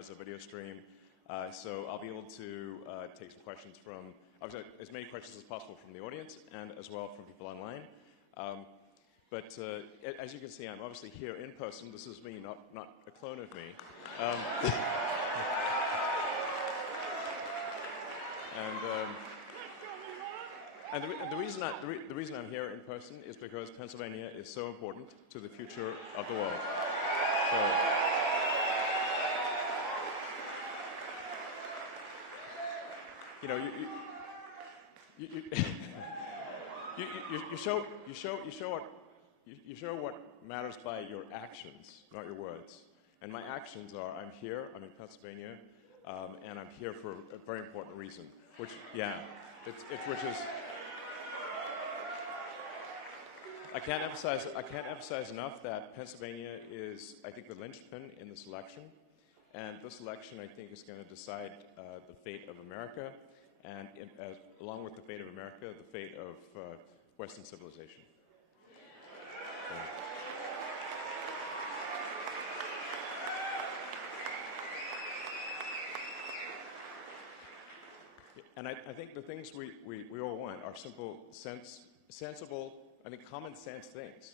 as a video stream. So I'll be able to take some questions from, as many questions as possible from the audience and as well from people online. But as you can see, I'm obviously here in person. This is me, not a clone of me. And the reason I'm here in person is because Pennsylvania is so important to the future of the world. So, you know, you show what matters by your actions, not your words. And my actions are: I'm here, I'm in Pennsylvania, and I'm here for a very important reason. Which is. I can't emphasize enough that Pennsylvania is, I think, the linchpin in this election. And this election, I think, is going to decide the fate of America, and along with the fate of America, the fate of Western civilization. And I think the things we all want are sensible, I think, common sense things.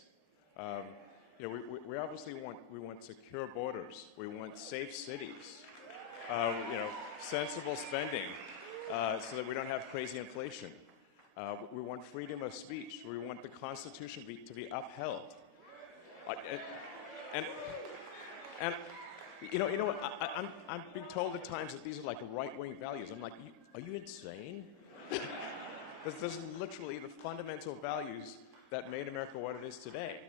You know, we obviously want secure borders. We want safe cities. You know, sensible spending, so that we don't have crazy inflation. We want freedom of speech. We want the Constitution to be upheld. And you know what? I'm being told at times that these are like right-wing values. I'm like, are you insane? This is literally the fundamental values that made America what it is today.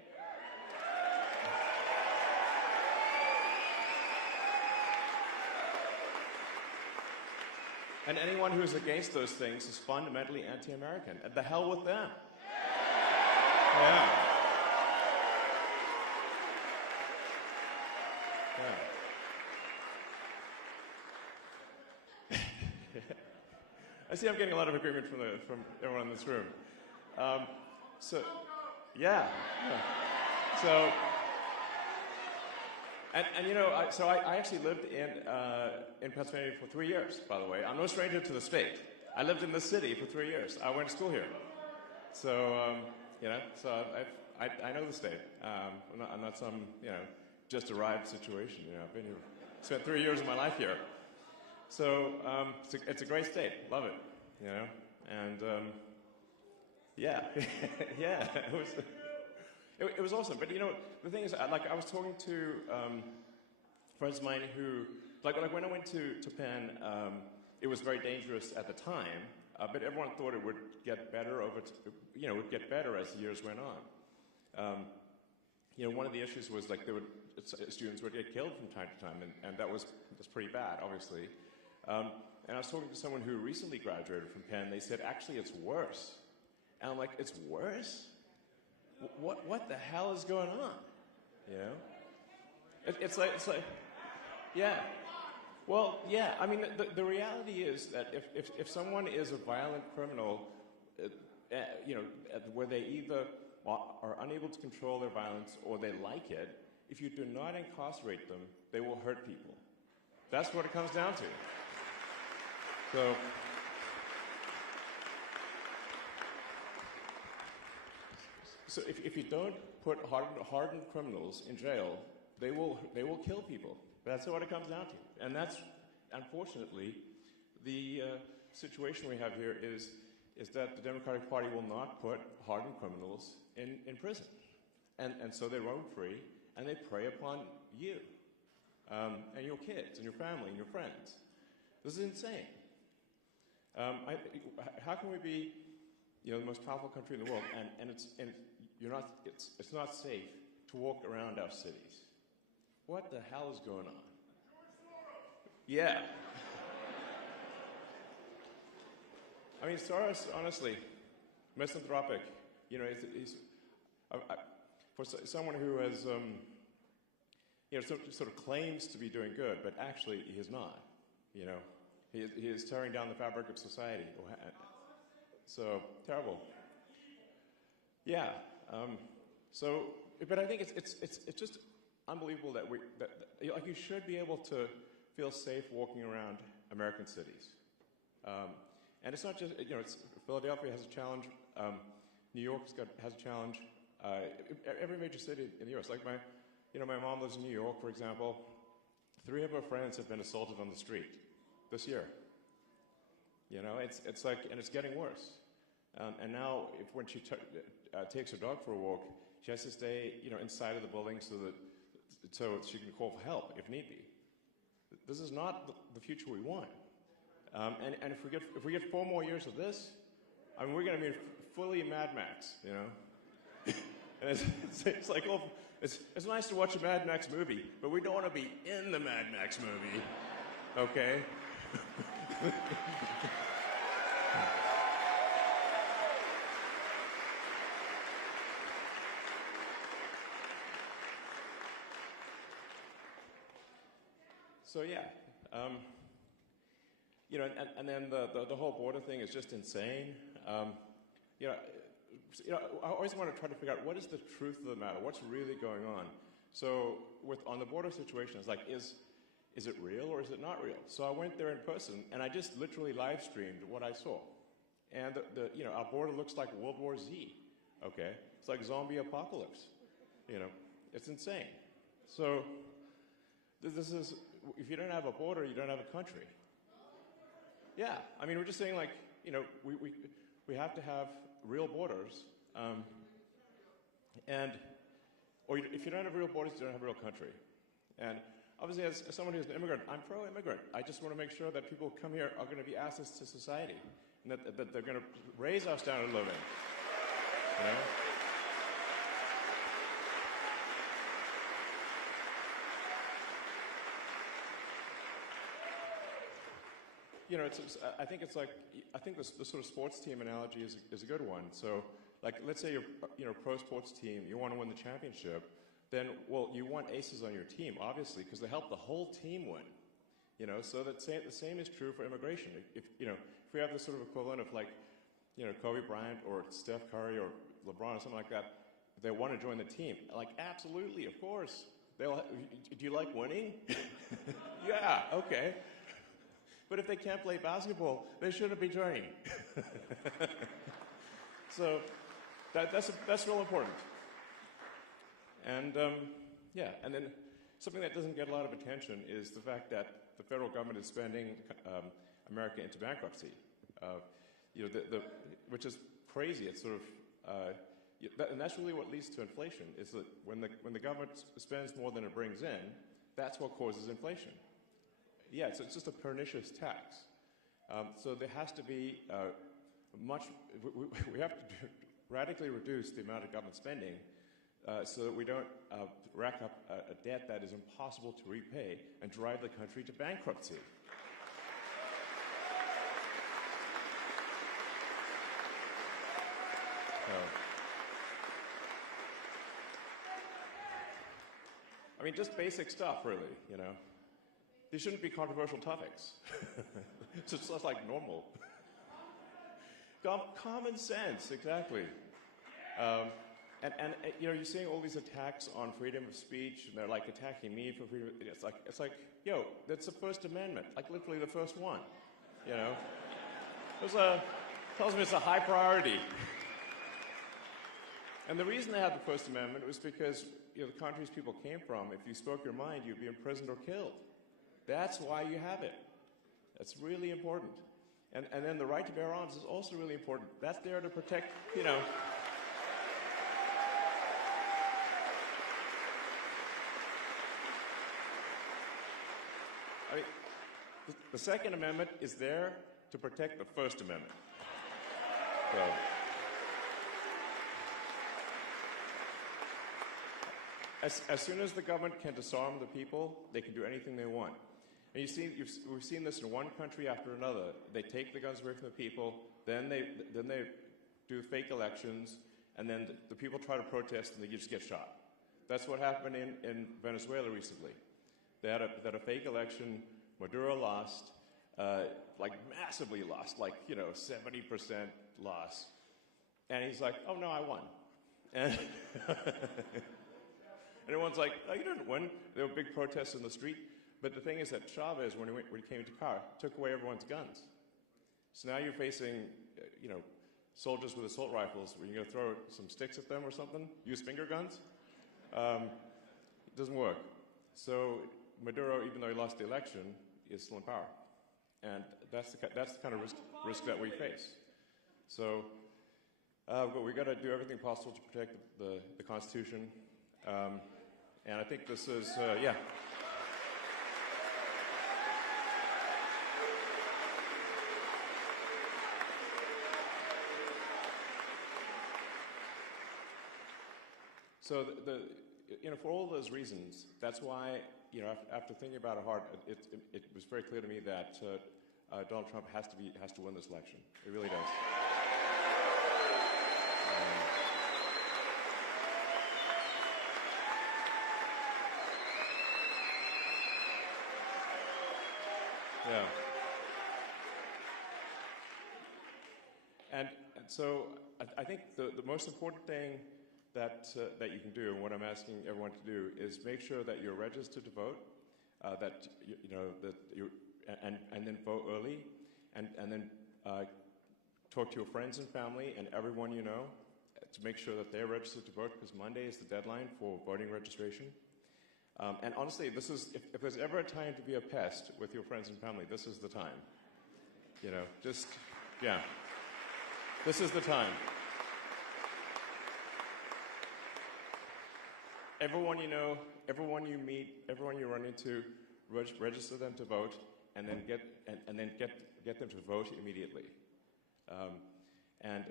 And anyone who is against those things is fundamentally anti-American. And the hell with them. Yeah. I see I'm getting a lot of agreement from everyone in this room. So, and you know, I actually lived in Pennsylvania for 3 years, by the way. I'm no stranger to the state. I lived in this city for 3 years. I went to school here. So, you know, so I know the state. I'm not some, you know, just arrived situation. You know, I've been here, spent 3 years of my life here. So it's a great state. Love it. You know, and yeah, yeah, it was awesome. But you know, the thing is, like, I was talking to friends of mine who, like when I went to Penn, it was very dangerous at the time. But everyone thought it would get better would get better as the years went on. You know, one of the issues was like students would get killed from time to time, and that's pretty bad, obviously. And I was talking to someone who recently graduated from Penn. They said, actually, it's worse. And I'm like, it's worse? What the hell is going on? You know? It's like, yeah. Well, yeah. I mean, the reality is that if someone is a violent criminal, you know, where they either are unable to control their violence or they like it, if you do not incarcerate them, they will hurt people. That's what it comes down to. So if you don't put hardened criminals in jail, they will kill people. That's what it comes down to. And that's, unfortunately, the situation we have here is that the Democratic Party will not put hardened criminals in prison. And so they roam free, and they prey upon you, and your kids, and your family, and your friends. This is insane. How can we be, you know, the most powerful country in the world, and it's not safe to walk around our cities? What the hell is going on? Yeah. I mean, Soros, honestly, misanthropic. You know, he's for someone who has, you know, sort of claims to be doing good, but actually he is not. You know. He is tearing down the fabric of society. So terrible. Yeah. But I think it's just unbelievable that like, you should be able to feel safe walking around American cities. And it's not just, Philadelphia has a challenge, New York has a challenge, every major city in the U.S. Like my mom lives in New York, for example. 3 of her friends have been assaulted on the street this year. It's like, and it's getting worse. And now, when she takes her dog for a walk, she has to stay, inside of the building so she can call for help if need be. This is not the future we want. And if we get 4 more years of this, I mean, we're going to be fully Mad Max, And it's like, well, it's nice to watch a Mad Max movie, but we don't want to be in the Mad Max movie, okay? So yeah, and then the whole border thing is just insane. I always want to try to figure out what is the truth of the matter, what's really going on. So on the border situation, it's like, is it real or is it not real? So I went there in person, and I just literally live streamed what I saw. And our border looks like World War Z. Okay, it's like zombie apocalypse. It's insane. So this is, if you don't have a border, you don't have a country. Yeah, I mean, we're just saying, like, we have to have real borders, or if you don't have real borders, you don't have a real country. And obviously, as someone who's an immigrant, I'm pro-immigrant. I just want to make sure that people who come here are going to be assets to society, and that they're going to raise our standard of living. I think the sort of sports team analogy is a good one. So, like, let's say you're a pro sports team, you want to win the championship, then, well, you want aces on your team, obviously, because they help the whole team win. So the same is true for immigration. If we have this sort of equivalent of, like, Kobe Bryant or Steph Curry or LeBron or something like that, they want to join the team. Like, absolutely, of course. Do you like winning? Yeah, okay. But if they can't play basketball, they shouldn't be joining. So that's real important. And and then something that doesn't get a lot of attention is the fact that the federal government is spending America into bankruptcy. Which is crazy. It's sort of, and that's really what leads to inflation. Is that when the government spends more than it brings in, that's what causes inflation. Yeah, so it's just a pernicious tax. So there has to be we have to radically reduce the amount of government spending so that we don't rack up a debt that is impossible to repay and drive the country to bankruptcy. I mean, just basic stuff, really, These shouldn't be controversial topics. It's just like normal. Common sense, exactly. And you're seeing all these attacks on freedom of speech, and they're like attacking me for freedom. It's like, yo, that's the First Amendment, like literally the first one. Tells me it's a high priority. And the reason they had the First Amendment was because the countries people came from, if you spoke your mind, you'd be imprisoned or killed. That's why you have it. That's really important. And then the right to bear arms is also really important. That's there to protect, I mean, the Second Amendment is there to protect the First Amendment. So, as soon as the government can disarm the people, they can do anything they want. And we've seen this in one country after another. They take the guns away from the people, then they do fake elections, and then the people try to protest and they just get shot. That's what happened in Venezuela recently. They had a fake election. Maduro lost, like massively lost, like 70% loss. And he's like, "Oh no, I won." And everyone's like, "Oh, you didn't win." There were big protests in the street. But the thing is that Chavez, when he came to power, took away everyone's guns. So now you're facing, soldiers with assault rifles where you're going to throw some sticks at them or something, use finger guns. It doesn't work. So Maduro, even though he lost the election, is still in power. And that's the kind of risk that we face. So but we've got to do everything possible to protect the Constitution. And I think this is, yeah. So for all those reasons, that's why, after thinking about it hard, it was very clear to me that Donald Trump has to win this election. It really does. Yeah. And so I think the most important thing that you can do, and what I'm asking everyone to do, is make sure that you're registered to vote, that and then vote early, and then talk to your friends and family and everyone you know to make sure that they're registered to vote, because Monday is the deadline for voting registration. And honestly, this is if there's ever a time to be a pest with your friends and family, this is the time. This is the time. Everyone you know, everyone you meet, everyone you run into, register them to vote, and then get them to vote immediately. And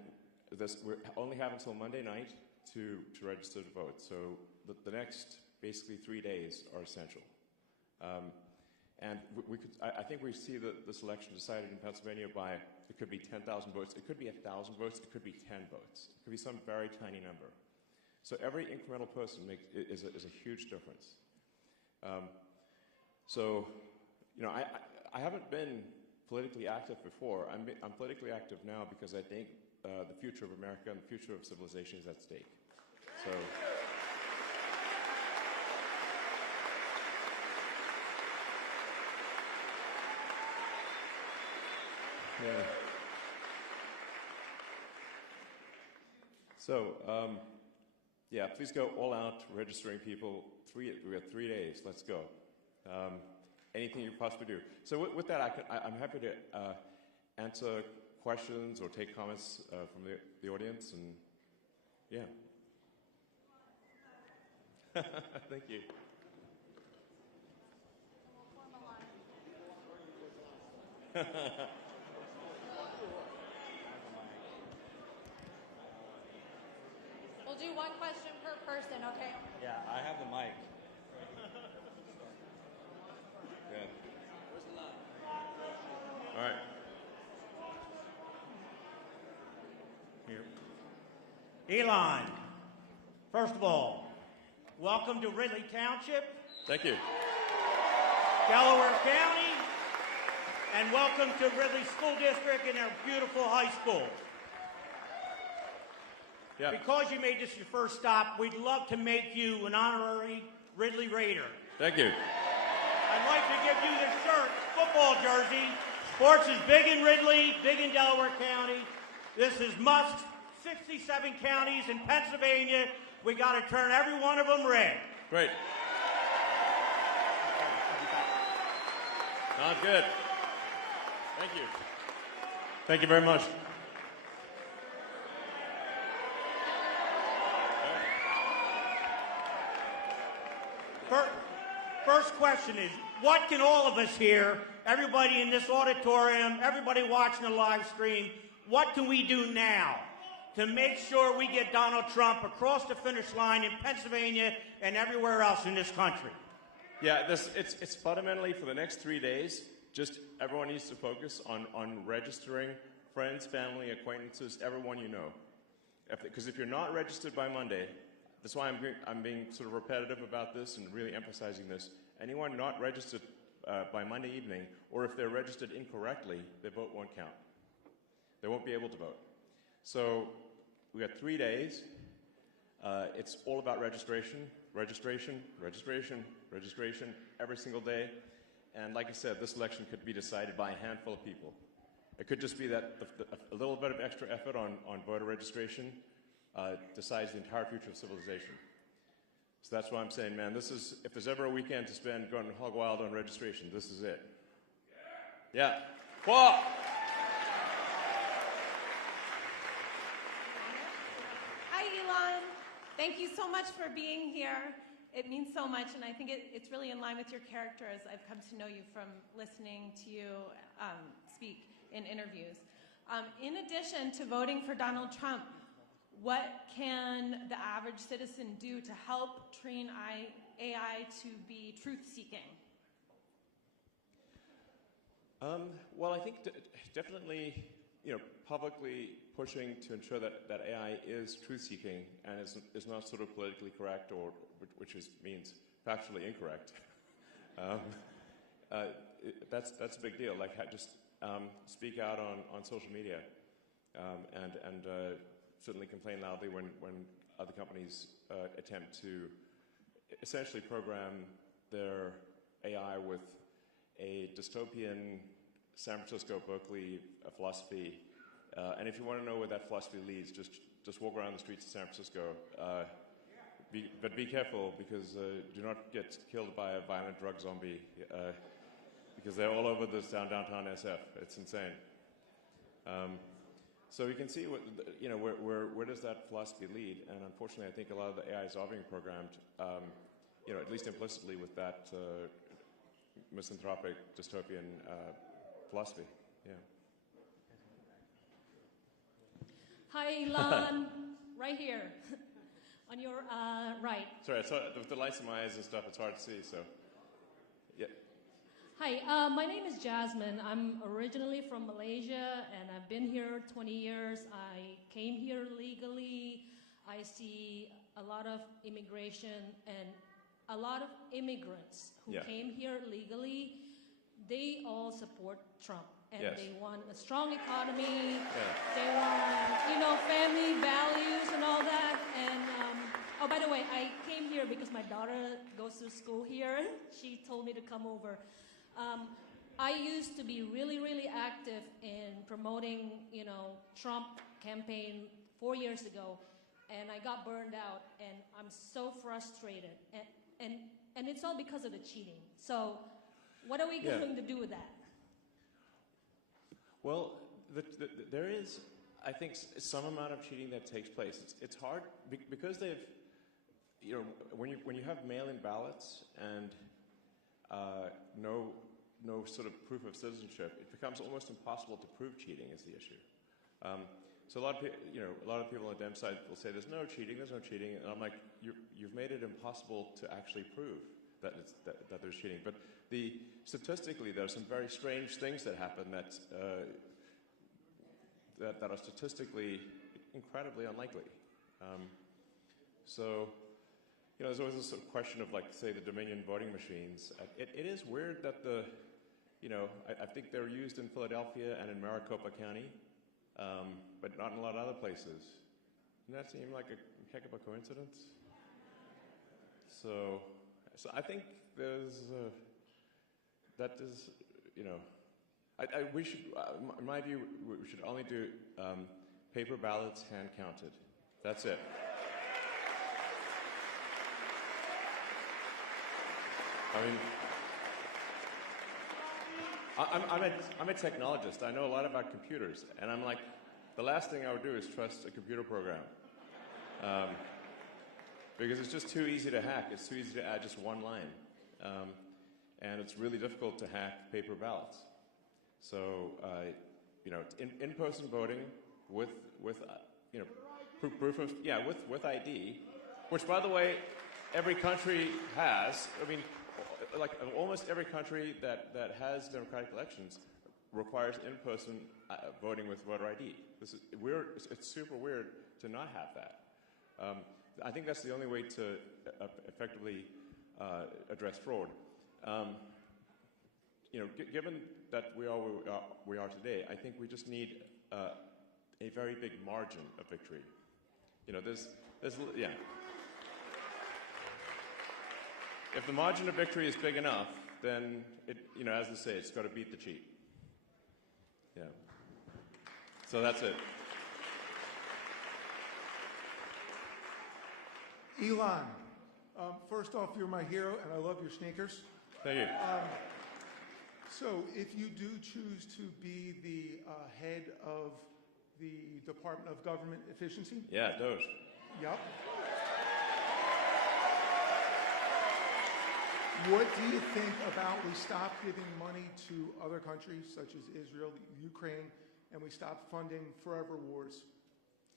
we only have until Monday night to register to vote. So the next basically 3 days are essential. And I think we see this election decided in Pennsylvania by, it could be 10,000 votes, it could be 1,000 votes, it could be 10 votes, it could be some very tiny number. So every incremental person is a huge difference. I haven't been politically active before. I'm politically active now because I think the future of America and the future of civilization is at stake. So. Yeah. So, please go all out registering people. We have 3 days. Let's go. Anything you possibly do. So with that, I'm happy to answer questions or take comments from the audience. And yeah. Thank you. We'll do one question per person, okay? Yeah, I have the mic. Yeah. All right. Here. Elon, first of all, welcome to Ridley Township. Thank you. Delaware County, and welcome to Ridley School District and our beautiful high school. Yeah. Because you made this your first stop, we'd love to make you an honorary Ridley Raider. Thank you. I'd like to give you this shirt, football jersey. Sports is big in Ridley, big in Delaware County. This is Musk's 67 counties in Pennsylvania. We got to turn every one of them red. Great. Sounds good. Thank you. Thank you very much. First question is, what can all of us here, everybody in this auditorium, everybody watching the live stream, what can we do now to make sure we get Donald Trump across the finish line in Pennsylvania and everywhere else in this country? Yeah, it's fundamentally for the next 3 days, just everyone needs to focus on registering friends, family, acquaintances, everyone you know. Because if you're not registered by Monday, that's why I'm being sort of repetitive about this and really emphasizing this. Anyone not registered by Monday evening, or if they're registered incorrectly, their vote won't count. They won't be able to vote. So we got 3 days. It's all about registration, registration, registration, registration every single day. And like I said, this election could be decided by a handful of people. It could just be that a little bit of extra effort on voter registration decides the entire future of civilization. So that's why I'm saying, man, this is, if there's ever a weekend to spend going hog wild on registration, this is it. Yeah. Whoa! Hi, Elon. Thank you so much for being here. It means so much, and I think it's really in line with your character as I've come to know you from listening to you speak in interviews. In addition to voting for Donald Trump, what can the average citizen do to help train AI to be truth-seeking? Well, I think definitely, publicly pushing to ensure that AI is truth-seeking and is not sort of politically correct or which means factually incorrect. That's a big deal. Like, just speak out on social media and certainly complain loudly when other companies attempt to essentially program their AI with a dystopian San Francisco, Berkeley philosophy. And if you want to know where that philosophy leads, just walk around the streets of San Francisco. But be careful, because do not get killed by a violent drug zombie, because they're all over this downtown SF. It's insane. So you can see where does that philosophy lead? And unfortunately, I think a lot of the AIs are being programmed, at least implicitly, with that misanthropic dystopian philosophy. Yeah. Hi, Elon. Right here. On your right. Sorry, with the lights in my eyes and stuff, it's hard to see, so. Yeah. Hi, my name is Jasmine. I'm originally from Malaysia, and I've been here 20 years. I came here legally. I see a lot of immigration and a lot of immigrants who came here legally. They all support Trump, and they want a strong economy. They want, family values and all that. And oh, by the way, I came here because my daughter goes to school here. She told me to come over. I used to be really, really active in promoting, Trump campaign 4 years ago, and I got burned out, and I'm so frustrated. And it's all because of the cheating. So what are we going to do with that? Well, there is, I think, some amount of cheating that takes place. It's hard because they've, when you have mail-in ballots and no sort of proof of citizenship, it becomes almost impossible to prove cheating is the issue. So a lot of people on the Dem side will say there's no cheating, and I'm like, you've made it impossible to actually prove that there's cheating. But statistically, there are some very strange things that happen that are statistically incredibly unlikely. So, there's always this sort of question of, like, say, the Dominion voting machines. It is weird that I think they're used in Philadelphia and in Maricopa County, but not in a lot of other places. Doesn't that seem like a heck of a coincidence? So I think we should, in my view, we should only do paper ballots hand counted. That's it. I mean, I'm a technologist. I know a lot about computers, and I'm like, the last thing I would do is trust a computer program, because it's just too easy to hack. It's too easy to add just one line, and it's really difficult to hack paper ballots. So, in-person voting with proof of with ID, which, by the way, every country has. I mean, like almost every country that has democratic elections requires in-person voting with voter ID. This is weird. It's super weird to not have that. I think that's the only way to effectively address fraud. Given that we are today, I think we just need a very big margin of victory. If the margin of victory is big enough, then as they say, it's got to beat the cheat. Yeah. So that's it. Elon, first off, you're my hero, and I love your sneakers. Thank you. So if you do choose to be the head of the Department of Government Efficiency? Yeah, Doge. Yep. What do you think about we stop giving money to other countries such as Israel, Ukraine, and we stop funding forever wars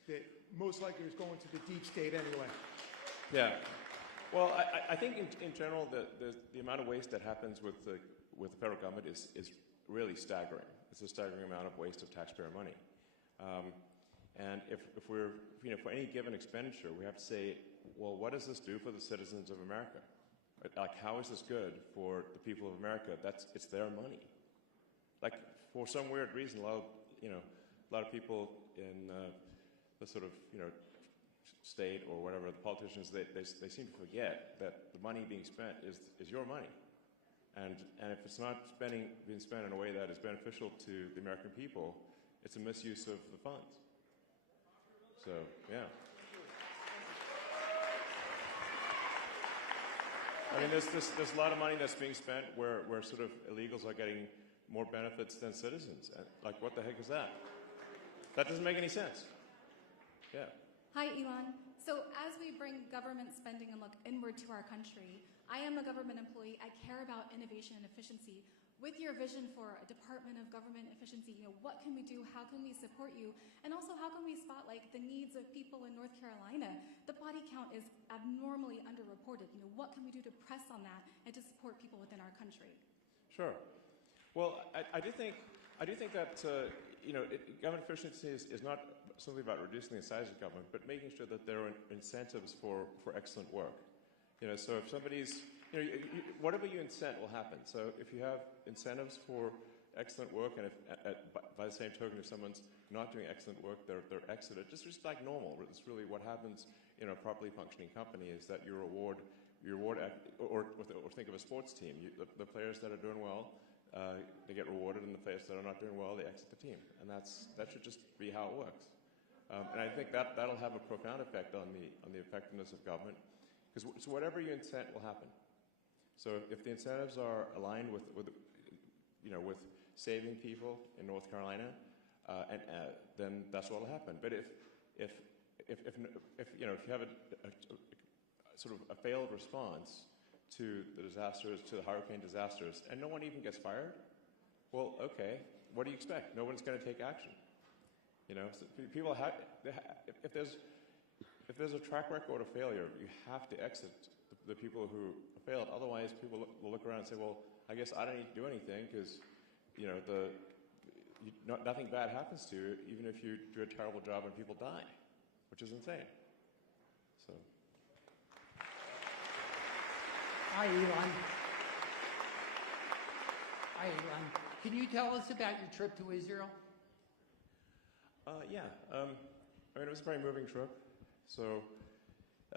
that most likely is going to the deep state anyway? Yeah. Well, I think in general the amount of waste that happens with the federal government is really staggering. It's a staggering amount of waste of taxpayer money. And if we're, for any given expenditure, we have to say, well, what does this do for the citizens of America? Like, how is this good for the people of America? It's their money. Like, for some weird reason, a lot of people in the sort of, state or whatever, the politicians, they seem to forget that the money being spent is your money. And if it's not being spent in a way that is beneficial to the American people, it's a misuse of the funds. So, yeah. I mean, there's a lot of money that's being spent where sort of illegals are getting more benefits than citizens. And, like, what the heck is that? That doesn't make any sense. Yeah. Hi, Elon. So as we bring government spending and look inward to our country, I am a government employee. I care about innovation and efficiency. With your vision for a Department of Government Efficiency, what can we do? How can we support you? And also, how can we spotlight the needs of people in North Carolina? The body count is abnormally underreported. What can we do to press on that and to support people within our country? Sure. Well, I do think that government efficiency is not simply about reducing the size of government, but making sure that there are incentives for excellent work. So if somebody's whatever you incent will happen. So if you have incentives for excellent work, and if by the same token, if someone's not doing excellent work, they're exited. Just like normal. It's really what happens in a properly functioning company is that you reward, or think of a sports team. The players that are doing well, they get rewarded, and the players that are not doing well, they exit the team. And that should just be how it works. And I think that'll have a profound effect on the effectiveness of government, because so whatever you incent will happen. So if the incentives are aligned with saving people in North Carolina, then that's what will happen. But if you have a sort of a failed response to the disasters, to the hurricane disasters, and no one even gets fired, well, okay, what do you expect? No one's going to take action. So people if there's a track record of failure, you have to exit the people who failed. Otherwise, people will look around and say, well, I guess I don't need to do anything because, nothing bad happens to you, even if you do a terrible job and people die, which is insane. So. Hi, Elon. Can you tell us about your trip to Israel? Yeah. It was a very moving trip. So, it's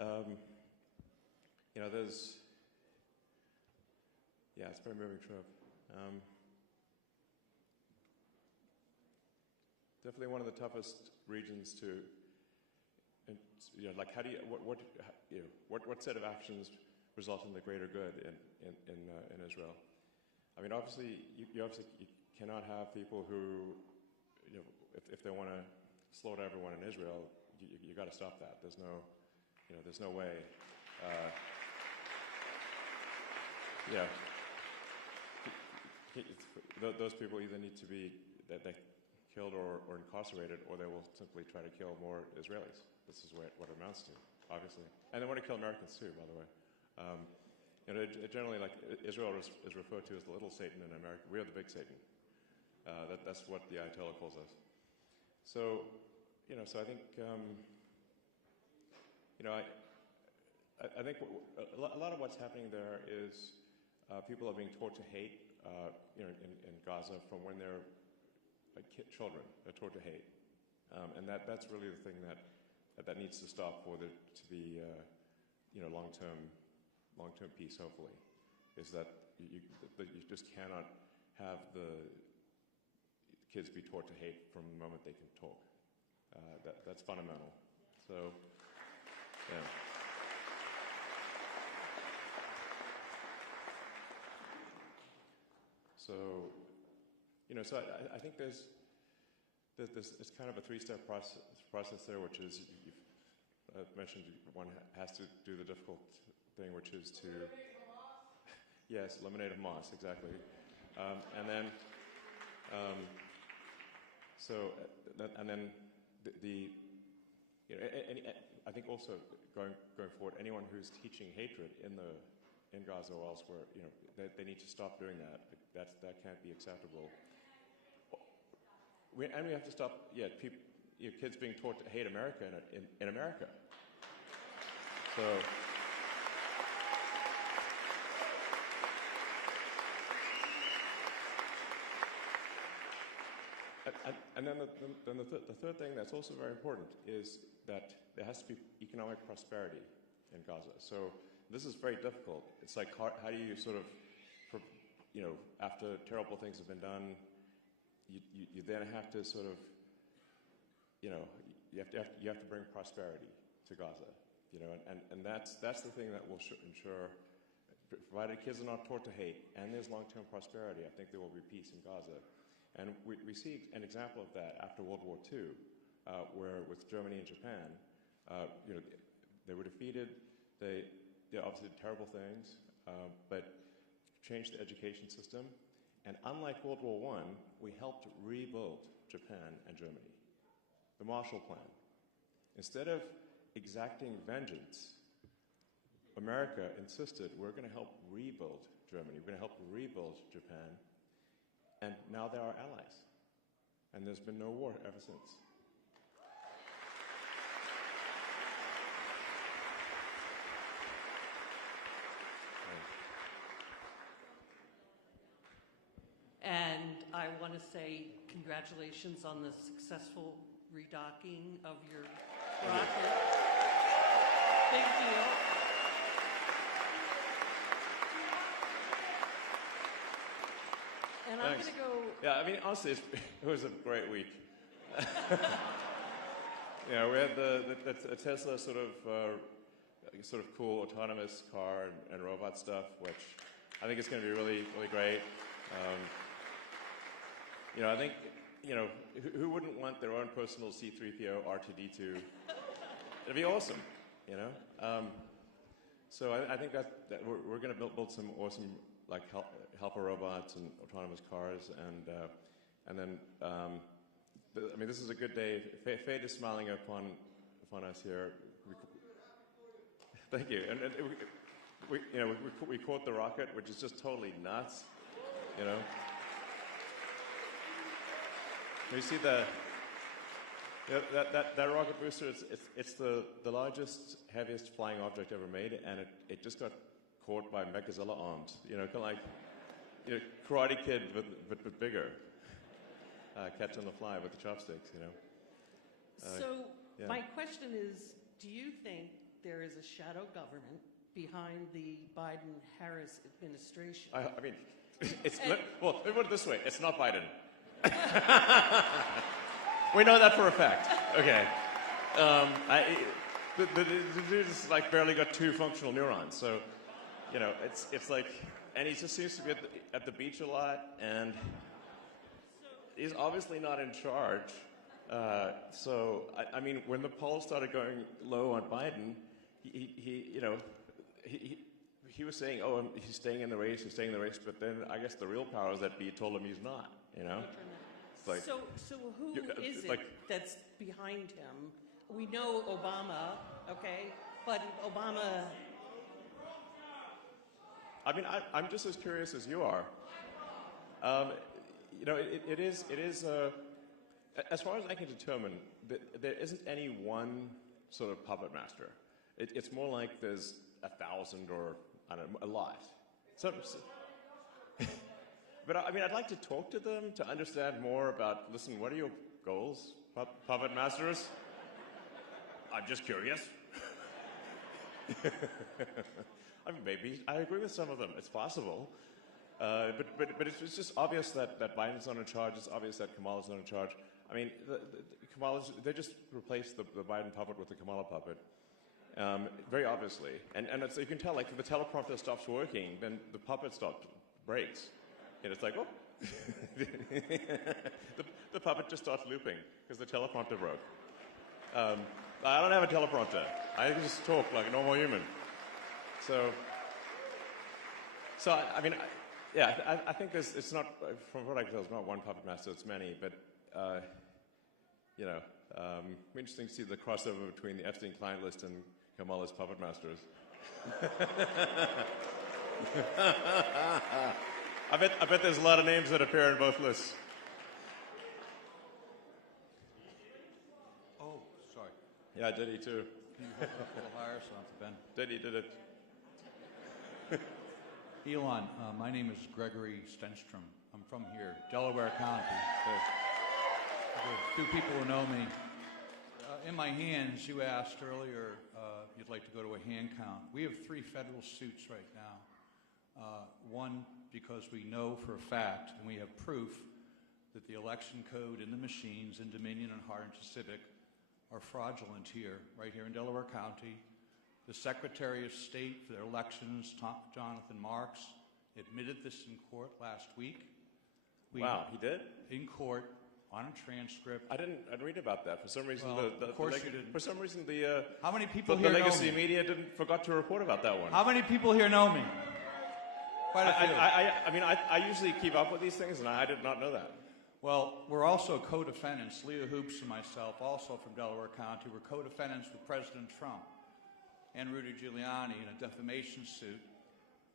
a very moving trip. Definitely one of the toughest regions to, like, how do you, what set of actions result in the greater good in Israel? I mean, obviously, you cannot have people who, if they want to slaughter everyone in Israel, you got to stop that. There's no way. Those people either need to be they killed or incarcerated, or they will simply try to kill more Israelis. This is what it amounts to, obviously. And they want to kill Americans too, by the way. Generally, like, Israel is referred to as the little Satan in America. We are the big Satan. That's what the Ayatollah calls us. So, so I think, I think a lot of what's happening there is people are being taught to hate, in Gaza from when they're children. They're taught to hate, and that's really the thing that needs to stop for there to be, long-term peace. Hopefully, is that you just cannot have the kids be taught to hate from the moment they can talk. That's fundamental. So, yeah. So, so I think there's it's kind of a three-step process there, which is I've mentioned one has to do the difficult thing, which is to yes, eliminate Hamas, exactly, and then and then I think also going forward, anyone who's teaching hatred in Gaza or elsewhere, they need to stop doing that. That can't be acceptable. And we have to stop, kids being taught to hate America in America. So, and then the third thing that's also very important is that there has to be economic prosperity in Gaza. So this is very difficult. It's like how do you sort of, after terrible things have been done, you then have to sort of, you have to bring prosperity to Gaza, and that's the thing that will ensure, provided kids are not taught to hate and there's long-term prosperity, I think there will be peace in Gaza. And we see an example of that after World War II, where with Germany and Japan, they were defeated. They obviously did terrible things, but changed the education system. And unlike World War I, we helped rebuild Japan and Germany. The Marshall Plan. Instead of exacting vengeance, America insisted we're going to help rebuild Germany. We're going to help rebuild Japan. And now they're our allies. And there's been no war ever since. And I want to say congratulations on the successful redocking of your rocket. Big deal. And I'm going to go... Yeah, I mean, honestly, it was a great week. We had the Tesla sort of cool autonomous car and robot stuff, which I think is going to be really, really great. I think, who wouldn't want their own personal C-3PO R2-D2? It'd be awesome, So I think that we're going to build some awesome helper robots and autonomous cars, and then this is a good day. Fate is smiling upon us here. Thank you. And we caught the rocket, which is just totally nuts. You see that rocket booster? It's the largest, heaviest flying object ever made, and it just got caught by Mechazilla arms. Kind of like Karate Kid, but bigger. Catch on the fly with the chopsticks. My question is: do you think there is a shadow government behind the Biden-Harris administration? I mean, well, let me put it this way: it's not Biden. We know that for a fact. Okay. The dude's barely got 2 functional neurons, so it's like, and he just seems to be at the beach a lot, and he's obviously not in charge. So I mean, when the polls started going low on Biden, he was saying, "Oh, he's staying in the race, but then I guess the real powers that be told him he's not. It's so who is it that's behind him? We know Obama, okay, but Obama. I mean, I'm just as curious as you are. It is. As far as I can determine, there isn't any one sort of puppet master. It's more like there's 1,000 or I don't know, a lot. But I mean, I'd like to talk to them to understand more about. Listen, what are your goals, puppet masters? I'm just curious. I mean, maybe I agree with some of them. It's possible. But it's just obvious that Biden's not in charge. It's obvious that Kamala's not in charge. I mean, they just replaced the Biden puppet with the Kamala puppet, very obviously. And it's, you can tell, like, if the teleprompter stops working, then the puppet breaks. And it's like, oh. the puppet just starts looping because the teleprompter broke. I don't have a teleprompter. I just talk like a normal human. So I mean, I think it's not, from what I can tell, it's not one puppet master, it's many, but, interesting to see the crossover between the Epstein client list and Kamala's puppet masters. I bet there's a lot of names that appear in both lists. Oh, sorry. Yeah, Diddy too. Can you hold it up a little higher so Ben? Diddy did it. Elon, my name is Gregory Stenstrom. I'm from here, Delaware County. There are two people who know me. In my hands, you asked earlier you'd like to go to a hand count. We have 3 federal suits right now. One, because we know for a fact, and we have proof, that the election code in the machines in Dominion and Harlingen Civic are fraudulent here, right here in Delaware County. The Secretary of State for their elections, Jonathan Marks, admitted this in court last week. Wow, he did? In court, on a transcript. I didn't read about that. For some reason, Well, of course you didn't. For some reason, the How many people the here know legacy me? media forgot to report about that one. How many people here know me? Quite a few. I mean, I usually keep up with these things, and I did not know that. Well, we're also co-defendants. Leah Hoops and myself, also from Delaware County, we're co-defendants with President Trump and Rudy Giuliani in a defamation suit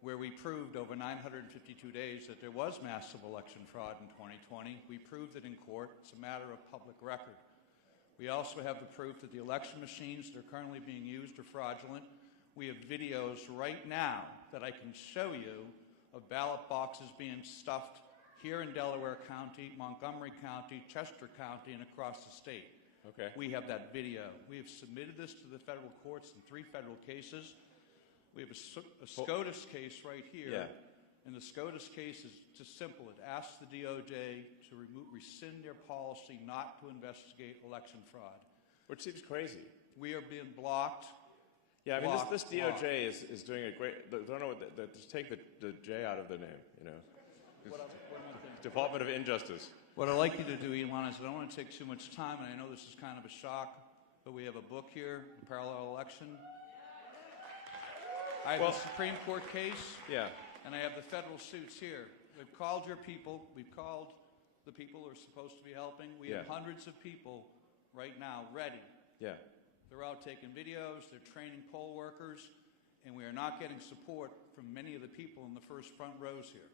where we proved over 952 days that there was massive election fraud in 2020. We proved it in court. It's a matter of public record. We also have the proof that the election machines that are currently being used are fraudulent. We have videos right now that I can show you of ballot boxes being stuffed here in Delaware County, Montgomery County, Chester County, and across the state. Okay. We have that video. We have submitted this to the federal courts in 3 federal cases. We have a SCOTUS case right here. Yeah. And the SCOTUS case is just simple. It asks the DOJ to rescind their policy not to investigate election fraud. Which seems crazy. We are being blocked. Yeah, I mean, blocked, this blocked. DOJ is doing a great. I don't know. Just take the J out of the name. You know. What do you think? Department of Injustice. What I'd like you to do, Elon, is I don't want to take too much time, and I know this is kind of a shock, but we have a book here, Parallel Election. I have the Supreme Court case, and I have the federal suits here. We've called your people. We've called the people who are supposed to be helping. We have hundreds of people right now ready. Yeah. They're out taking videos. They're training poll workers, and we are not getting support from many of the people in the first front rows here.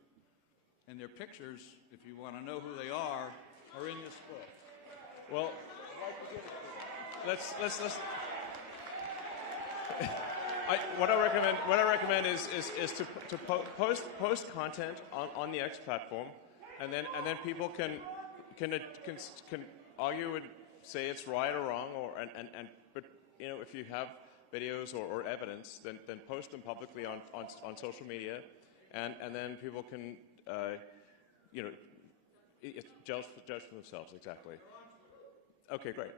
And their pictures, if you want to know who they are in this book. Well, let's. What I recommend is to post content on the X platform, and then people can argue and say it's right or wrong, but you know, if you have videos or evidence, then post them publicly on social media, and then people can judge for themselves. Exactly. Okay, great,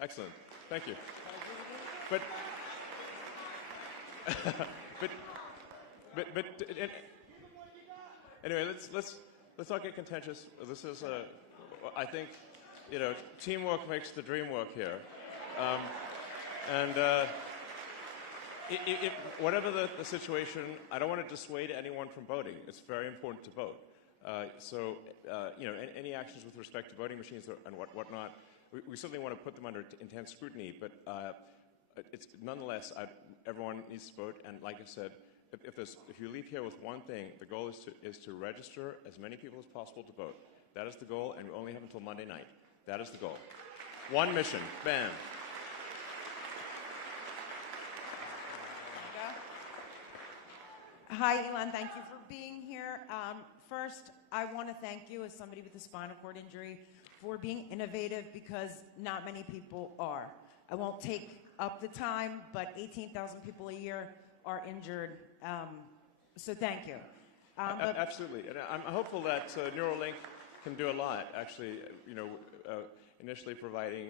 excellent, thank you. But anyway, let's not get contentious. This is I think, teamwork makes the dream work here, whatever the situation, I don't want to dissuade anyone from voting. It's very important to vote. Any actions with respect to voting machines and whatnot, we certainly want to put them under intense scrutiny, but it's nonetheless, everyone needs to vote. And like I said, if you leave here with one thing, the goal is to register as many people as possible to vote. That is the goal, and we only have until Monday night. That is the goal. One mission. Bam. Hi, Elon. Thank you for being here. First, I want to thank you as somebody with a spinal cord injury for being innovative, because not many people are. I won't take up the time, but 18,000 people a year are injured. So thank you. Absolutely, and I'm hopeful that Neuralink can do a lot. Actually, initially providing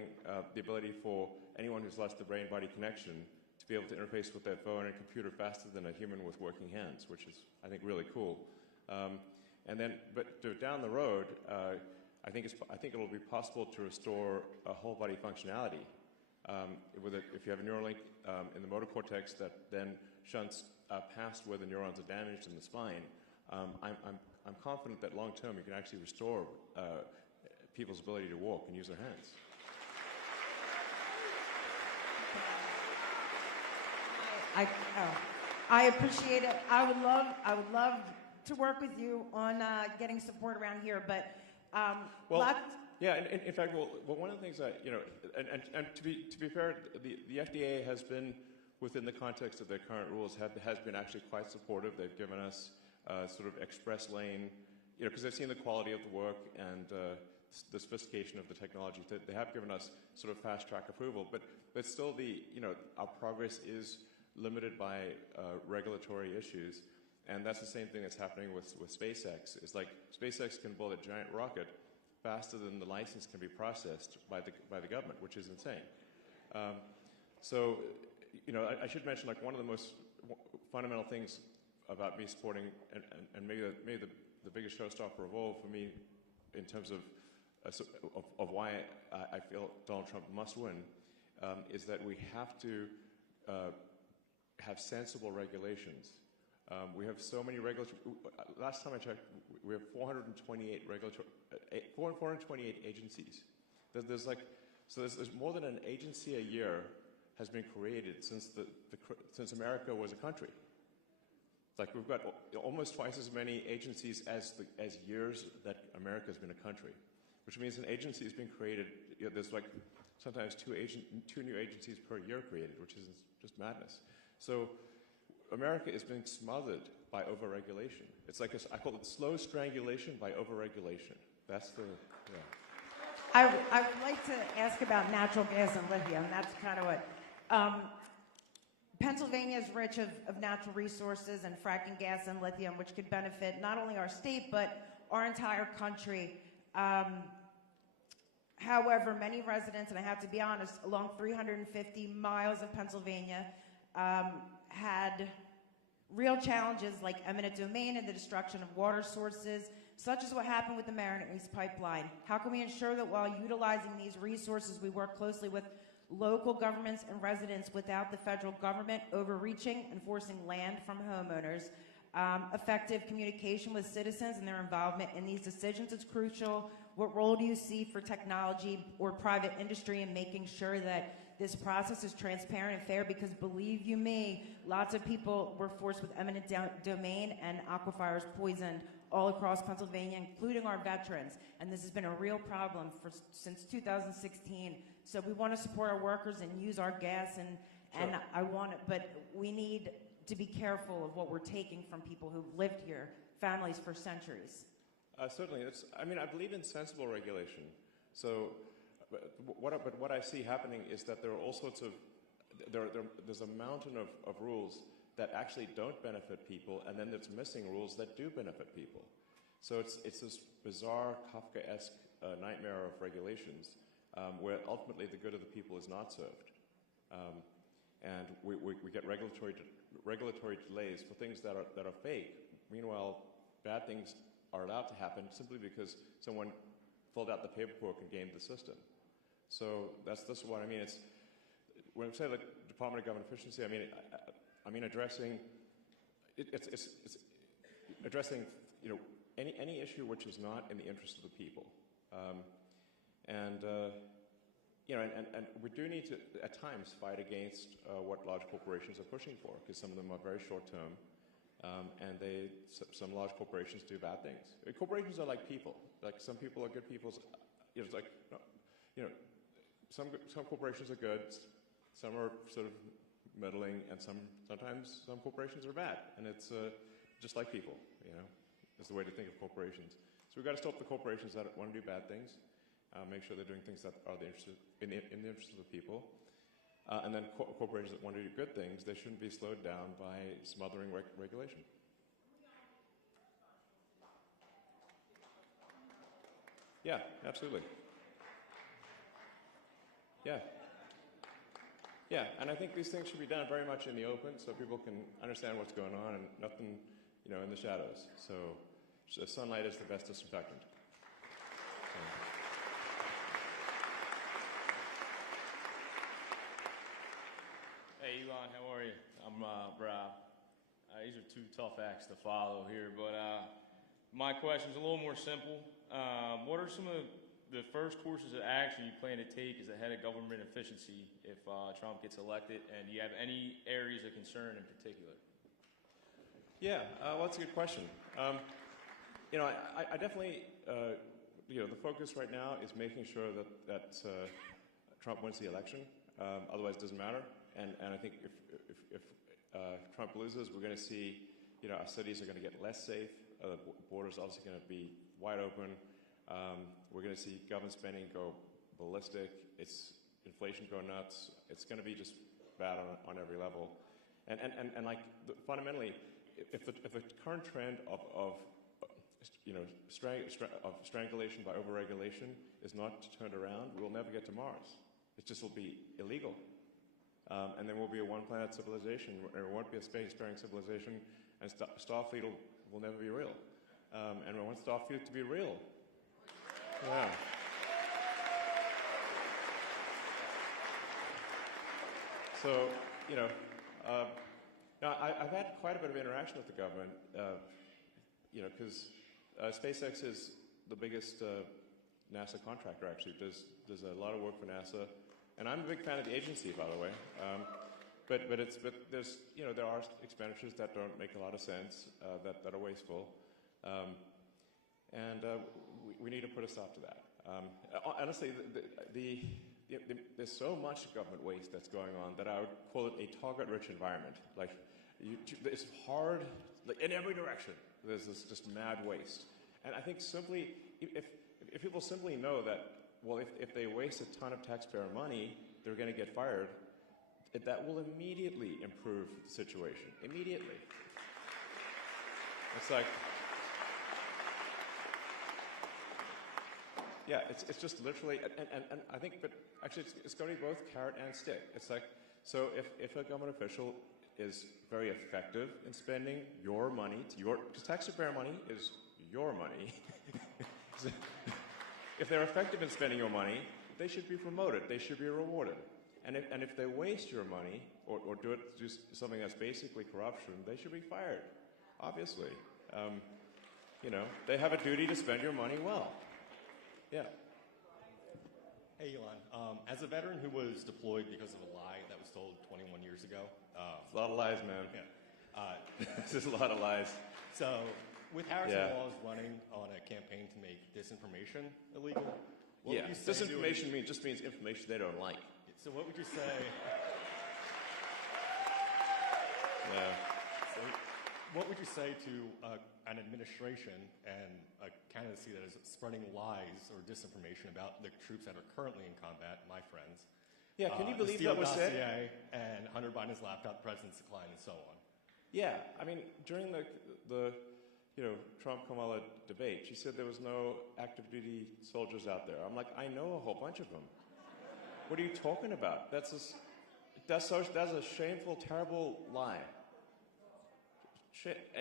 the ability for anyone who's lost the brain-body connection to be able to interface with their phone and computer faster than a human with working hands, which is, I think, really cool. But down the road, I think it'll be possible to restore a whole body functionality. If you have a Neuralink in the motor cortex that then shunts past where the neurons are damaged in the spine, I'm confident that long term you can actually restore people's ability to walk and use their hands. I appreciate it. I would love to work with you on getting support around here, but yeah. In fact, one of the things that and to be fair, the FDA has been within the context of their current rules has been actually quite supportive. They've given us sort of express lane, because they've seen the quality of the work and the sophistication of the technology. They have given us sort of fast track approval, but still our progress is limited by regulatory issues, and that's the same thing that's happening with SpaceX. It's like SpaceX can build a giant rocket faster than the license can be processed by the government, which is insane. I should mention, like, one of the most fundamental things about me supporting, and maybe the biggest showstopper of all for me in terms of why I feel Donald Trump must win, is that we have to have sensible regulations. We have so many regulatory. Last time I checked, we have 428 agencies. There's more than an agency a year has been created since America was a country. It's like we've got almost twice as many agencies as years that America has been a country, which means an agency has been created. There's like sometimes two new agencies per year created, which is just madness. So America is being smothered by overregulation. It's like I call it slow strangulation by overregulation. That's the. Yeah. I would like to ask about natural gas and lithium. That's kind of what. Pennsylvania is rich of natural resources and fracking gas and lithium, which could benefit not only our state, but our entire country. However, many residents, and I have to be honest, along 350 miles of Pennsylvania had real challenges like eminent domain and the destruction of water sources, such as what happened with the Marinette East pipeline. How can we ensure that while utilizing these resources, we work closely with local governments and residents without the federal government overreaching and forcing land from homeowners? Effective communication with citizens and their involvement in these decisions is crucial. What role do you see for technology or private industry in making sure that this process is transparent and fair? Because believe you me, lots of people were forced with eminent domain and aquifers poisoned all across Pennsylvania, including our veterans. And this has been a real problem since 2016. So we want to support our workers and use our gas, but we need to be careful of what we're taking from people who've lived here, families for centuries. Certainly, I believe in sensible regulation. So, what I see happening is that there are all sorts of there's a mountain of rules that actually don't benefit people, and then there's missing rules that do benefit people. So it's this bizarre Kafkaesque nightmare of regulations where ultimately the good of the people is not served, and we get regulatory delays for things that are fake. Meanwhile, bad things are allowed to happen simply because someone filled out the paperwork and gamed the system. So that's what I mean. It's when I say the Department of Government Efficiency, I mean addressing any issue which is not in the interest of the people, and we do need to at times fight against what large corporations are pushing for, because some of them are very short term. And some large corporations do bad things. Corporations are like people. Like some people are good people. It's like, some corporations are good, some are sort of middling, and sometimes some corporations are bad. And it's just like people, is the way to think of corporations. So we've got to stop the corporations that want to do bad things, make sure they're doing things that are in the interest of the people. And then corporations that want to do good things, they shouldn't be slowed down by smothering regulation. Yeah, absolutely. Yeah. Yeah, and I think these things should be done very much in the open so people can understand what's going on and nothing, in the shadows. So sunlight is the best disinfectant. Hey, Elon, how are you? I'm Rob. These are two tough acts to follow here, but my question's a little more simple. What are some of the first courses of action you plan to take as the head of government efficiency if Trump gets elected, and do you have any areas of concern in particular? Yeah, well, that's a good question. I definitely, the focus right now is making sure that Trump wins the election. Otherwise, it doesn't matter. And I think if Trump loses, we're going to see, our cities are going to get less safe. The border's obviously going to be wide open. We're going to see government spending go ballistic. It's inflation go nuts. It's going to be just bad on every level. And fundamentally, if the current trend of strangulation by overregulation is not turned around, we'll never get to Mars. It just will be illegal. And then we'll be a one-planet civilization. There won't be a space-faring civilization, and Starfleet will never be real. And we want Starfleet to be real. Yeah. So, I've had quite a bit of interaction with the government, because SpaceX is the biggest NASA contractor, actually. Does a lot of work for NASA. And I'm a big fan of the agency, by the way. But there's, there are expenditures that don't make a lot of sense, that are wasteful. And we need to put a stop to that. Honestly, there's so much government waste that's going on that I would call it a target-rich environment. Like, it's hard, like in every direction. There's this just mad waste. And I think simply, if people simply know that, well, if they waste a ton of taxpayer money, they're going to get fired, that will immediately improve the situation. Immediately. It's like, yeah, it's just literally, and I think, but actually it's going to be both carrot and stick. It's like, so if a government official is very effective in spending your money, because taxpayer money is your money. If they're effective in spending your money, they should be promoted. They should be rewarded. And if they waste your money or do something that's basically corruption, they should be fired. Obviously, they have a duty to spend your money well. Yeah. Hey, Elon. As a veteran who was deployed because of a lie that was told 21 years ago, it's a lot of lies, man. Yeah. It's just a lot of lies. So, with Harrison Laws running on a campaign to make disinformation illegal, what would you say disinformation just means information they don't like. So what would you say? Yeah. So what would you say to an administration and a candidacy that is spreading lies or disinformation about the troops that are currently in combat, my friends? Yeah, can you believe that was said? And Hunter Biden's laptop, president's decline, and so on. Yeah, I mean, during the Trump-Kamala debate, she said there was no active duty soldiers out there. I'm like, I know a whole bunch of them. What are you talking about? That's a shameful, terrible lie.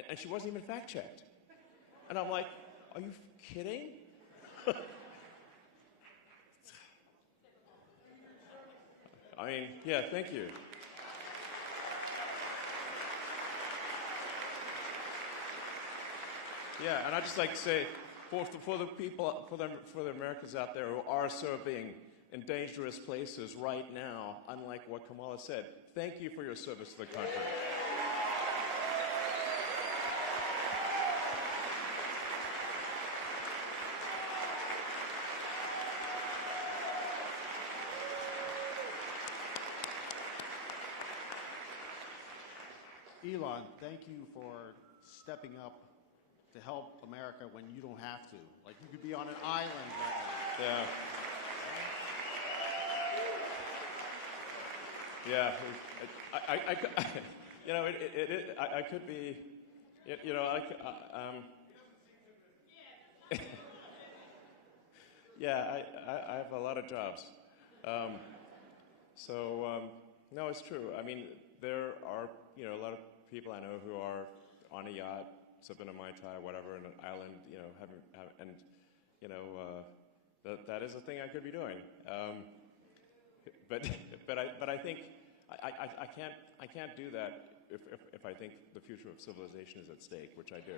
And she wasn't even fact-checked. And I'm like, are you kidding? I mean, yeah, thank you. Yeah, and I'd just like to say, for the people, for the Americans out there who are serving in dangerous places right now, unlike what Kamala said, thank you for your service to the country. Elon, thank you for stepping up to help America when you don't have to. Like, you could be on an island right now. Yeah. Yeah. I could be, Yeah, I have a lot of jobs. No, it's true. I mean, there are, a lot of people I know who are on a yacht, sipping a Mai Tai, whatever, in an island, that is a thing I could be doing. But I think I can't do that if I think the future of civilization is at stake, which I do.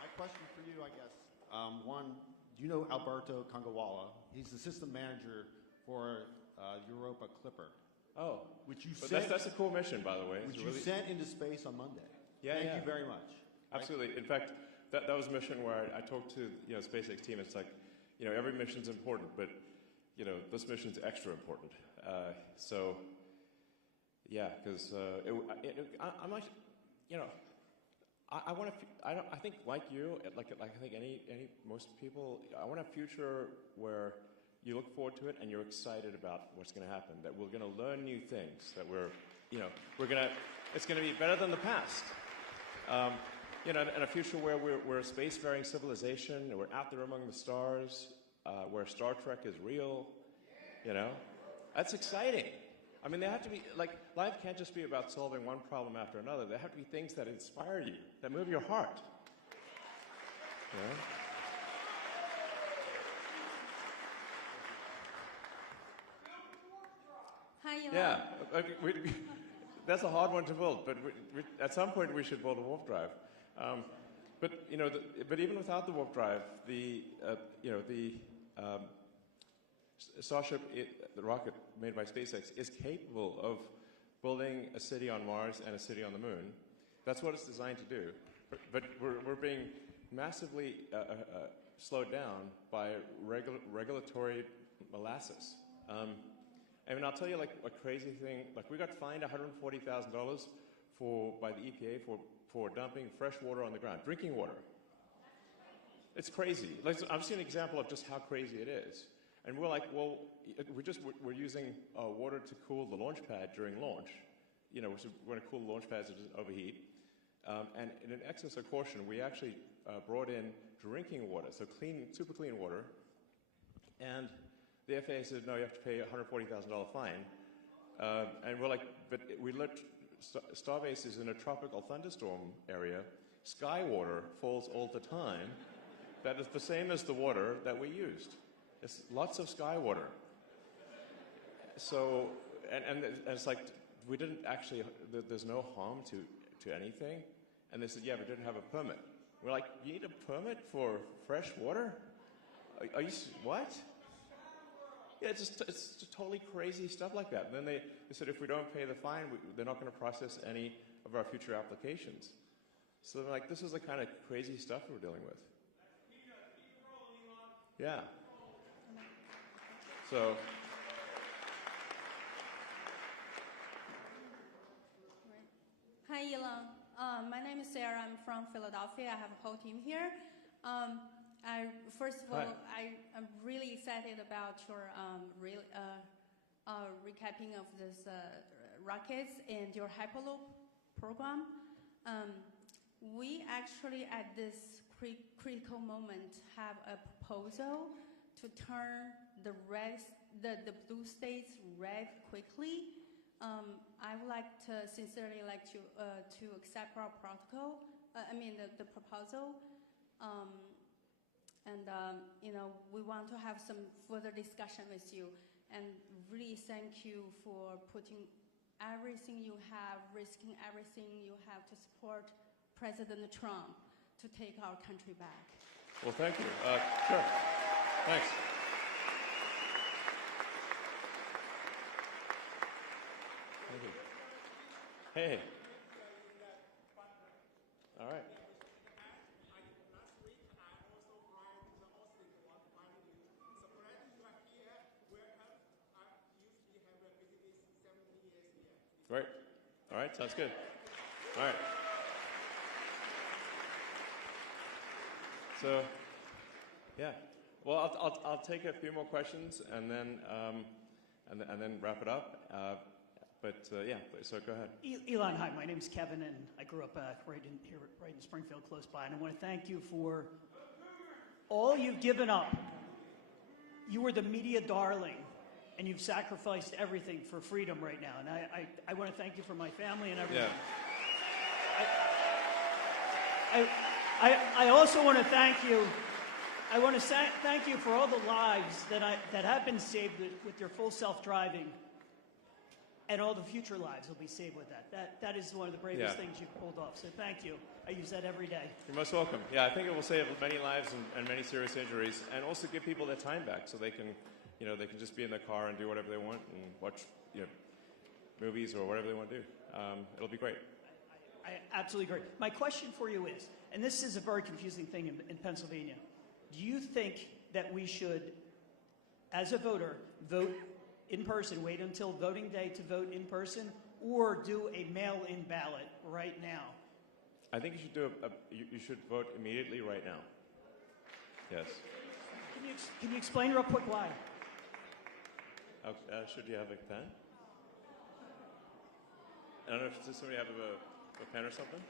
My question for you, I guess. One, do you know Alberto Congowala? He's the system manager for Europa Clipper. Oh, which you but sent, that's a cool mission, by the way. Which you sent into space on Monday. Yeah, Thank you very much. Absolutely. In fact, that was a mission where I talked to SpaceX team. It's like, every mission's important, but this mission's extra important. Because I'm like, I want to. I think like you, like I think most people, I want a future where you look forward to it and you're excited about what's going to happen. That we're going to learn new things. That it's going to be better than the past. In a future where we're a spacefaring civilization, and we're out there among the stars, where Star Trek is real. That's exciting. I mean, there have to be, life can't just be about solving one problem after another. There have to be things that inspire you, that move your heart. Hi, Elon. Yeah, that's a hard one to build, but at some point we should build a warp drive. But even without the warp drive, the Starship, the rocket made by SpaceX, is capable of building a city on Mars and a city on the Moon. That's what it's designed to do. But we're being massively slowed down by regulatory molasses. I mean, I'll tell you a crazy thing. We got fined $140,000 by the EPA for dumping fresh water on the ground, drinking water. It's crazy. I've seen an example of just how crazy it is. And we're like, well, we're using water to cool the launch pad during launch. We're going to cool the launch pads so it doesn't overheat. And in an excess of caution, we actually brought in drinking water, so clean, super clean water. And the FAA said, no, you have to pay a $140,000 fine. And we're like, but we let Starbase is in a tropical thunderstorm area. Sky water falls all the time. That is the same as the water that we used. It's lots of sky water. So, and it's like, we didn't actually, there's no harm to anything. And they said, yeah, we didn't have a permit. We're like, you need a permit for fresh water? Are you, what? Yeah, it's just totally crazy stuff like that. And then they said if we don't pay the fine, they're not going to process any of our future applications. So they're like, this is the kind of crazy stuff we're dealing with. Yeah. So. Hi, Elon. My name is Sarah. I'm from Philadelphia. I have a whole team here. First of all, I'm really excited about your recapping of this rockets and your Hyperloop program. We actually, at this critical moment, have a proposal to turn the blue states red quickly. I would like to sincerely to accept our protocol. The proposal. We want to have some further discussion with you, and really thank you for putting everything you have, risking everything you have to support President Trump to take our country back. Well, thank you. Sure. Thanks. Thank you. Hey. All right. Great. All right, sounds good. All right. So, yeah. Well, I'll take a few more questions and then wrap it up. Yeah, so go ahead. Elon, hi. My name's Kevin, and I grew up right in Springfield, close by. And I want to thank you for all you've given up. You were the media darling, and you've sacrificed everything for freedom right now. And I want to thank you for my family and everything. Yeah. I also want to thank you. I want to thank you for all the lives that have been saved with your full self-driving. And all the future lives will be saved with that. That is one of the bravest things you've pulled off. So thank you. I use that every day. You're most welcome. Yeah, I think it will save many lives and many serious injuries, and also give people their time back, so they can, they can just be in their car and do whatever they want and watch, movies or whatever they want to do. It'll be great. I absolutely agree. My question for you is, and this is a very confusing thing in Pennsylvania, do you think that we should, as a voter, vote in person, wait until voting day to vote in person, or do a mail-in ballot right now? I think you should you should vote immediately right now. Yes. Can you explain real quick why? Should you have a pen? I don't know if somebody have a pen or something.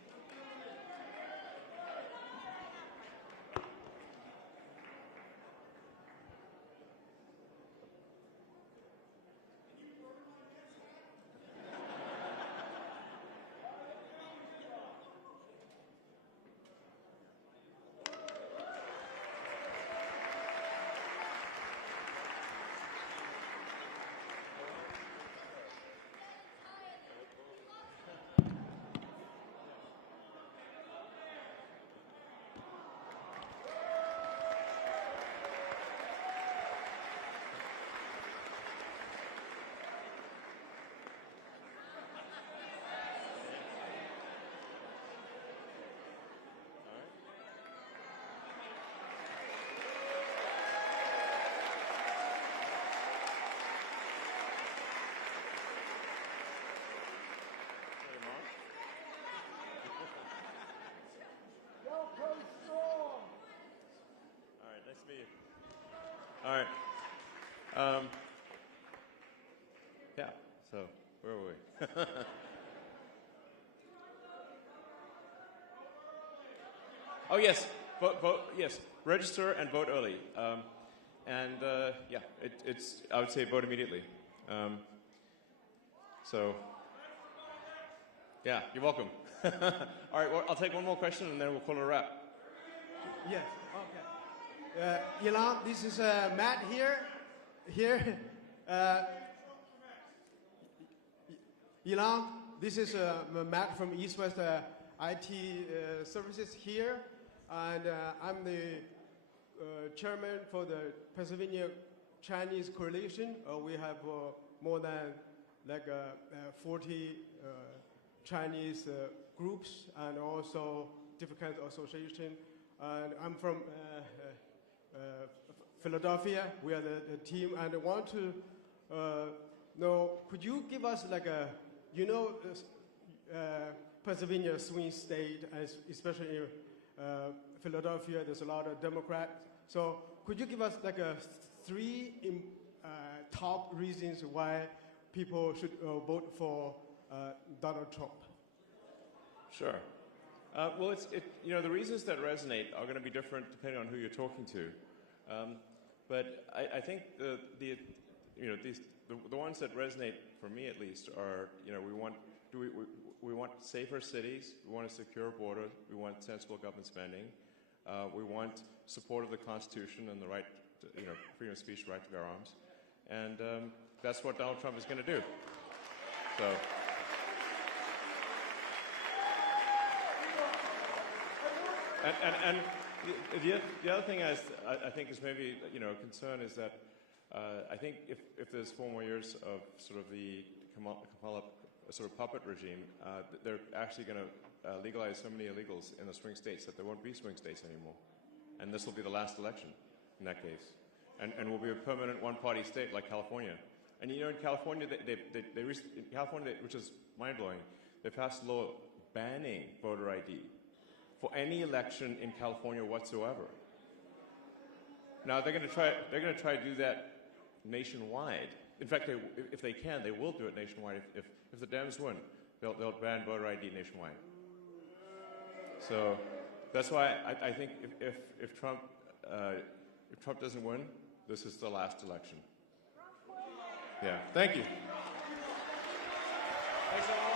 All right. Yeah. So where were we? Oh yes, vote. Yes, register and vote early. It's. I would say vote immediately. Yeah, you're welcome. All right. Well, I'll take one more question and then we'll call it a wrap. Yes. Okay. Elon, this is Matt here. Elon, this is Matt from East West IT Services here, and I'm the chairman for the Pennsylvania Chinese Coalition. We have more than 40 Chinese groups and also different kinds of associations. And I'm from Philadelphia. We are the team, and I want to know, could you give us Pennsylvania swing state, especially in Philadelphia, there's a lot of Democrats. So could you give us three top reasons why people should vote for Donald Trump? Sure. Well, the reasons that resonate are going to be different depending on who you're talking to. But I think the ones that resonate for me at least are, we want safer cities, we want a secure border, we want sensible government spending, we want support of the Constitution and the right to, freedom of speech, right to bear arms, and that's what Donald Trump is going to do. So. And the other thing I think is maybe a concern is that I think if there's 4 more years of sort of the Kamala sort of puppet regime, they're actually going to legalize so many illegals in the swing states that there won't be swing states anymore, and this will be the last election in that case, and will be a permanent one-party state like California. And in California, California, which is mind-blowing, they passed a law banning voter ID for any election in California whatsoever. Now they're going to try to do that nationwide, in fact, if they can, they will do it nationwide. If the Dems win, they'll ban voter ID nationwide. So that's why I think if Trump doesn't win, this is the last election. Yeah. Thank you. Thanks, everyone.